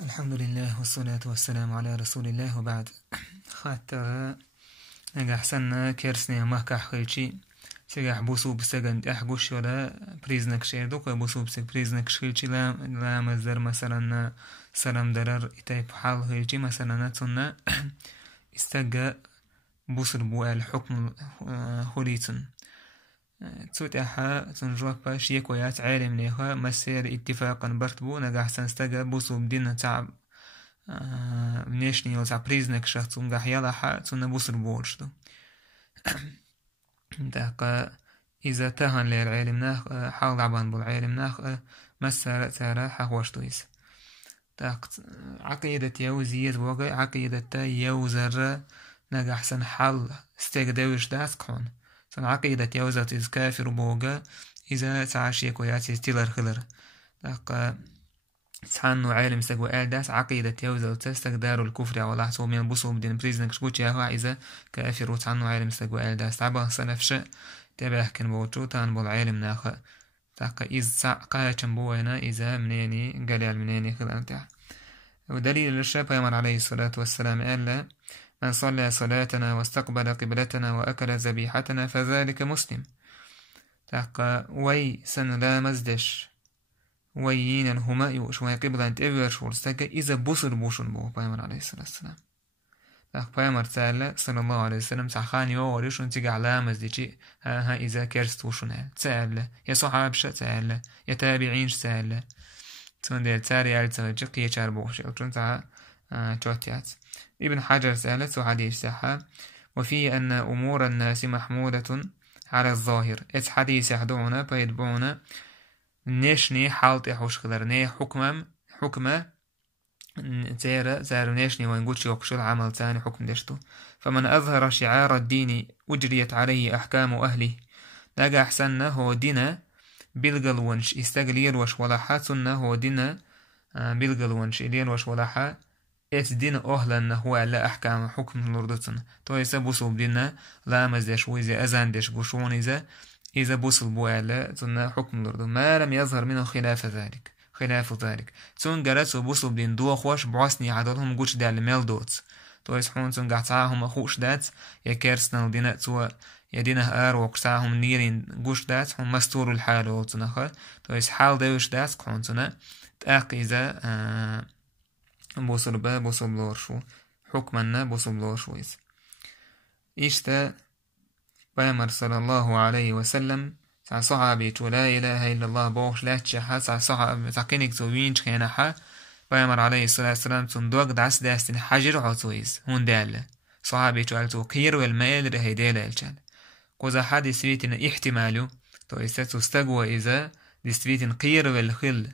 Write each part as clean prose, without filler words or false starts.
الحمد لله والصلاة والسلام على رسول الله وبعد. خاطر نجح سنة كرسني مهكح خيلشي سجح بوسو بسجن أحجوش ولا بريزنك شيردوك بوسو بسج بريزنك شيلشي لا مزدر مثلا سلام درر إتايب حال خيلشي مثلا نتنا استجا بوسر بو الحكم خليتن تسوت أحا تنجوك باش يكويات عالم نيخا مسير اتفاقا برتبو نجح سنستجا بوسو بدينا تعب внешний за признак шахтун гахяла ха цуна буср боршту так إذا تهن للعلم ناخ حاول عبان بالعلم ناخ مسار سارة حواشتويس tak عقيدة يوزيز وقع عقيدة يوزر نجح سن حل استجدوش داس كون سن عقيدة يوزر إز كافر بوقع إذا تعشي كوياتي ستيلر خلر tak سحنو عالم سجوا داس عقيدة يوزا وتستك دارو الكفر أو لحظة من بوسو بدين بريزنك شكوتي هو إذا كافر وتحنو عالم سجوا داس تعبه سنفش تبه كن بوتشو تان بول عالم ناخ تاقا إذ ساقا تنبوينا إذا منيني قال منيني خلانتها ودليل الشاب يمر عليه الصلاة والسلام قال من صلى صلاتنا واستقبل قبلتنا وأكل ذبيحتنا فذلك مسلم تاقا وي سن لا مزدش ويين الهما يوش وي قبلان تأبير شورستك إذا بصر بوشن بو بايمر عليه الصلاة والسلام بايمر تسأل صلى الله عليه وسلم سحخان يوريشون تيجي علامة ديجي ها إذا كرست وشن تسأل يا صحابش تسأل يا تابعين تسأل تسأل تاري على تسأل يشار بوش يلتون تسأل توتيات ابن حجر سألت وحديث سحا وفي أن أمور الناس محمودة على الظاهر إذ حديث يحدونا فيدبونا نشني حالتي حوشخلرني حكمة زار نشني ونقولش يقشل عمل تاني حكم دشتو فمن أظهر شعار الدين أجريت عليه أحكام أهله لقى أحسننا هو دينا بالقلونش استقليل وش ولاحا سنة هو دينا بالقلونش إليل وش ولاحا إس دين أهلا هو على أحكام حكم لردتنا تو يسبوسو بدينا لا مزدش وإذا أزان دش بوشون إذا بوصل بوالا تنا حكم لردو ما لم يظهر منه خلاف ذلك تون جلسوا بوصل بدين دو خوش بعصني عدلهم قوش دال ميل دوت تو يسحون تون قعتاهم أخوش دات يا كيرسنا ودينا توا يدينا وقتاهم نيرين قوش دات هم مستور الحال وتنخل تو يسحال دوش دات قون تنا تأق إذا بوصل لورشو حكمنا بوصل لورشو إيشتا بيامر صلى الله عليه وسلم سع صحابي لا إله إلا الله بوش لا تشحا سع صحابي تعقينك زوين شخينحا بيامر عليه الصلاة والسلام تندوق دعس داستين حجر عطويز هون دالة صحابي توالتو قير والميل رهي دالة الجال قوزا حد سويتنا احتمالو تو يستو استقوى إذا دستويتن قير والخل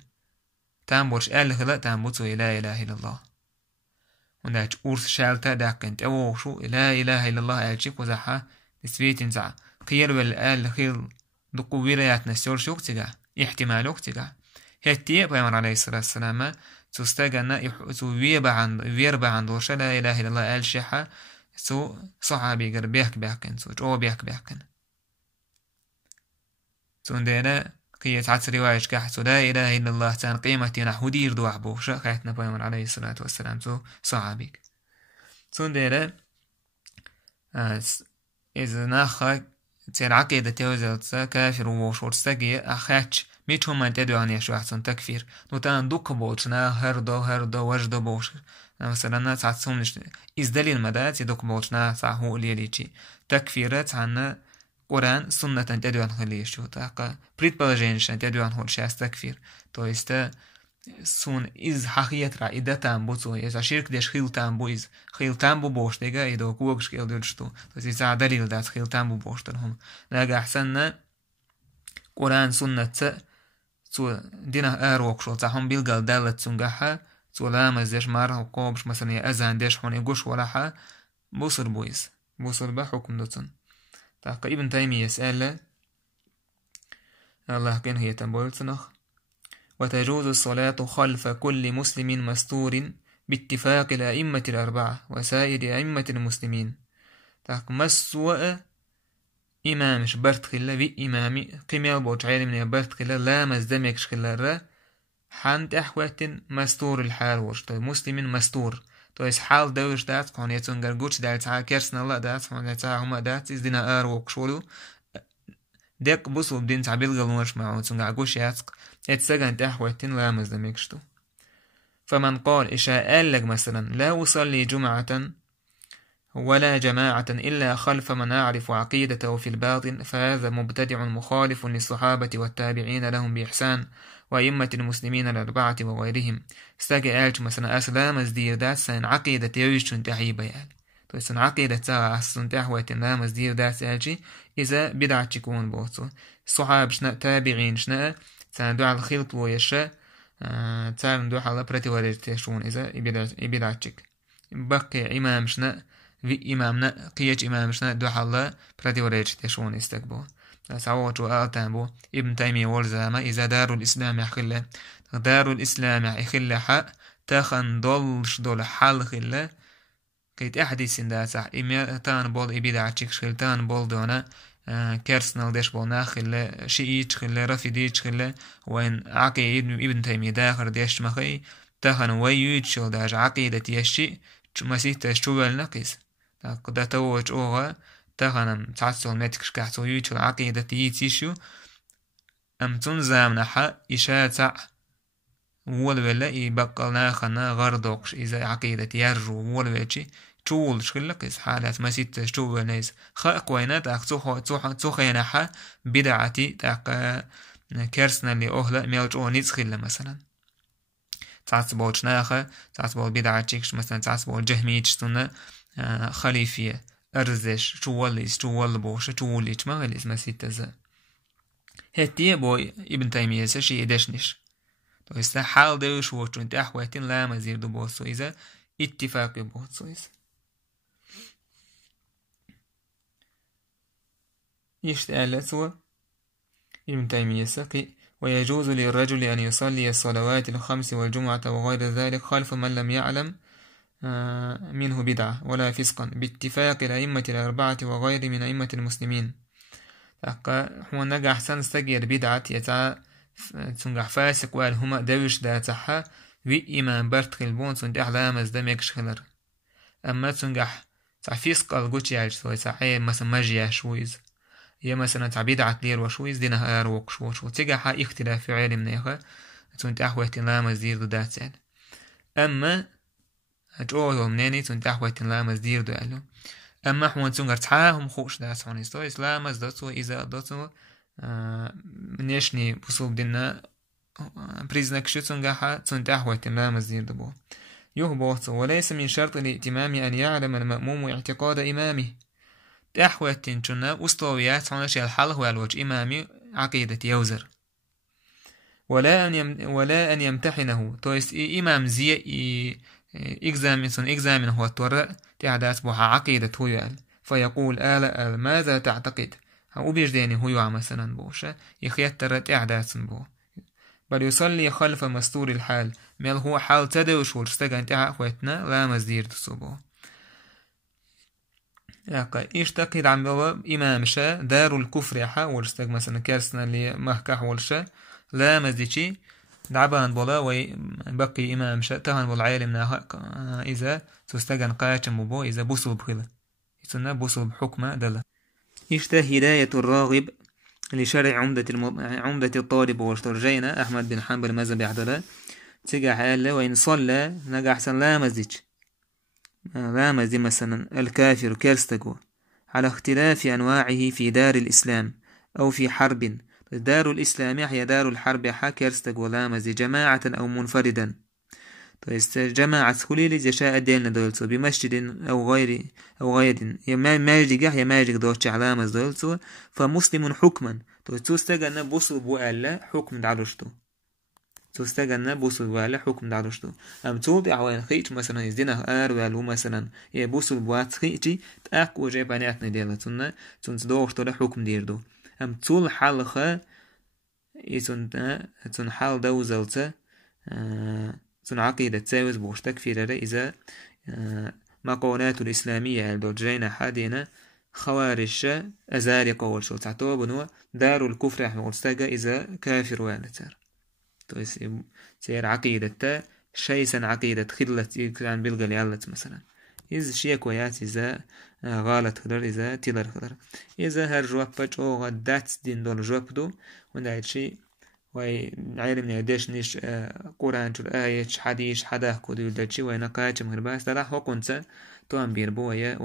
تنبوش الخلا تنبوتو لا إله إلا الله ونداج أورث شالتا داقنت أوشو لا إله إلا الله ألجي قوزا حا دستويتن زع قير والآل خل دقو ويريات نسيور شوك تيغا احتمالوك تيغا هاتي بيامر عليه الصلاة والسلام تستغنى ويربع عن دوش لا إله إلا الله آل شيحا سو صحابي قر بيحكن سو جو بيحكن سوندينا قية عطر روايش كحسو لا إله إلا الله تان قيمتي نحو دير دو عبوشا خياتنا بيامر عليه الصلاة والسلام سو صحابيك سوندينا إذا ناخا تير عقيدة توزلتسا كافر ووشورستاقية أخاتش ميتهم من تدو عن يشو أحسن تكفير نوتان دوك بوشنا هردو وجدو بوش مثلا ناس عطسهم إز دليل مدات يدوك بوشنا صاحو ليليجي تكفيرات عنا قرآن سنة تدو عن خليشو تاقا بريد بلاجينشان تدو عن خلشاس تكفير تو يستا سون إز حقيقة رأيدة تنبو تو إذا شرك ديش خيل تنبو إز خيل تنبو بوش ديگا إدو كوغش خيل دلشتو تو إذا دليل دات خيل تنبو بوش تنهم لاغا أحسننا قرآن سنة تو دينا وقشو تاهم بيلغال دالت سنگاها تو لامز ديش ماره وقوبش مثلا يأذان ديش حوني قوش ولاحا بوصر بويز بوصر بحكم دوتن تاقا ابن تيمية يسأل الله كان هي تنبولتنخ وتجوز الصلاة خلف كل مسلم مستور باتفاق الأئمة الأربعة وسائر أئمة المسلمين تاق مسوء إمامش برت خلا في إمامي قيمة البوش عالم من برت خلا لا مزدمكش خلا را حانت أحواتن مستور الحال وش طيب مسلم مستور تويس حال دوش دات قون يتونغر جوش دات ها كرسنا الله دات قون يتا هما دات إزدنا وقشولو ديك بوصل بدين تعبيل غلوش معو تونغر جوش ياتق اتساقن تأحواتن لا مزدمكشتو. فمن قال إشاء لك مثلا لا أصلي جمعة ولا جماعة إلا خلف من أعرف عقيدته في الباطن فهذا مبتدع مخالف للصحابة والتابعين لهم بإحسان وأئمة المسلمين الأربعة وغيرهم. استاجي آلج مثلا أسلام ازدير دات سان عقيدة يوجد تحيبا يعني تو سان عقيدة تا أحسن تحوة لام ازدير دات آلجي إذا بدعة تكون بوصو الصحاب شنا تابعين شنا سان دعا الخلط ويشا تار دعا الله براتي وريتشون إذا بدعة تك بقي إمام شنا في إمامنا قيج إمامشنا دعا الله براتي وريتشون استقبو سعوت وآتان بو ابن تيمية والزامة إذا دار الإسلام يخلى دار الإسلام يخلى حق تخن ضلش دول حال خلى كيت أحدث سنداسة إما تان بول إبدا عتشيك شخل تان بول دونا كرسنال ديش بول ناخلى شيئيش خلى رفيديش خلى وين عقي ابن تيمية داخر ديش مخي تخن ويوش داج عقيدة يشي مسيح تشتوال نقيس دا توج أوغا تخنم تعصل متكش كحتو يوتشل عقيدة يتيشو أم تنزامنا حق إشاة ولا يبقى ناخنا غردوكش إذا عقيدة يرجو ولوشي تول شكلك حالات ما سيت تشتوه ناس خاق وينات تخينا حق بدعتي تاق كرسنا اللي أهلا ميلجو نتخل مثلا تعصبول شناخة تعصبول بدعتيكش مثلا تعصبول جهميتش تنا خليفية أرزش توليس تولبوش توليش ما غليس ما سيتزا هتيه بو ابن تيمية سشي إدشنش تو إستا حال دوش وشو انت أحواتين لا مزير دو بوصو إذا اتفاق بوصو إذا يشتغل سوا ابن تيمية سقي ويجوز للرجل أن يصلي الصلوات الخمس والجمعة وغير ذلك خلف من لم يعلم منه بدعة ولا فسقا باتفاق الأئمة الأربعة وغير من أئمة المسلمين. هو نجح سنستجير بدعة يتع تنجح فاسق والهما دوش داتها في إمام برت خلبون سند أحلام أزدميكش خلر أما تنجح فسق الجوتش يعج سوي صحيح مثلا مجيء شويز يا مثلا تعبيدعة لير وشويز دينها أروق شو تجح اختلاف في علم نيخا تنت أحوه تنلام أزدير دات سال أما أجوه منيني تنت أحوه تنلام أزدير دالو أما حوان تنجر تحاهم خوش دات سوني ستو إسلام أزدتو إذا أدتو منيشني بصوب دينا بريزنك شو تنجح تنت أحوه تنلام أزدير دبو يهبوثو وليس من شرط الائتمام أن يعلم المأموم اعتقاد إمامه تأحوه تنشنا أسطويات هناشي الحل هو الوجه إمامي عقيدة يوزر ولا أن يمتحنه تويس إمام زي إكزامن هو التورع تعدات بها عقيدة هو فيقول آل ماذا تعتقد هو بيجديني هو مثلا بوشة يخيتر تعدات بو بل يصلي خلف مستور الحال ميل هو حال تدوش ورستقى انتها أخوتنا لا مزدير تصبو يشتقد عن بواب إمام شا دار الكفر حا ورستق مثلا كارسنا اللي مهكح ورشا لا مزديشي دعبان بولا ويبقي إمام شا تهان بالعالم ناها إذا تستقن قاتم بو إذا بوصل بخلا يسنا بوصل بحكمة دلا يشته هداية الراغب لشرع عمدة الطالب واشترجينا أحمد بن حنبل مذهب عدلا تجح قال وإن صلى نجح سن لا مزديش لا مزدي مثلا الكافر كالستقو على اختلاف أنواعه في دار الإسلام أو في حرب دار الإسلام هي دار الحرب كالستقو لا مزدي جماعة أو منفردا جماعة خليل جشاء الدين دولتو بمسجد أو غير ما يجي دوتش على مز دولتو فمسلم حكما تستجن بوصل بوألا حكم دعوشتو تستجن بوصل بوألا حكم دعوشتو أم تولد عوان خيط مثلا يزدينه والو مثلا يبوصل بوات خيطي تأك وجيبانياتنا ديالتنا تنتدوشتو لحكم ديردو أم تول حالخا تن حال دوزلتا تن عقيدة تساوز بوش تكفير إذا مقولات الإسلامية الدرجين حادينا خوارج أزارق والشو تعتوبنوا دار الكفر ورستاقا إذا كافر والتر تويس سير عقيدة شيسن عقيدة خلة كان بيلقى يالت مثلا إذا شيء كويات إذا غلط خلر إذا تيلر خلر إذا هر جواب أو غدات دين دول جواب دو وندعي شيء وي علم يدش نيش قرآن جل آية حديث حدا كودي يدشي وينقاش مهرباس دلا حقنسا تو أمبير بويا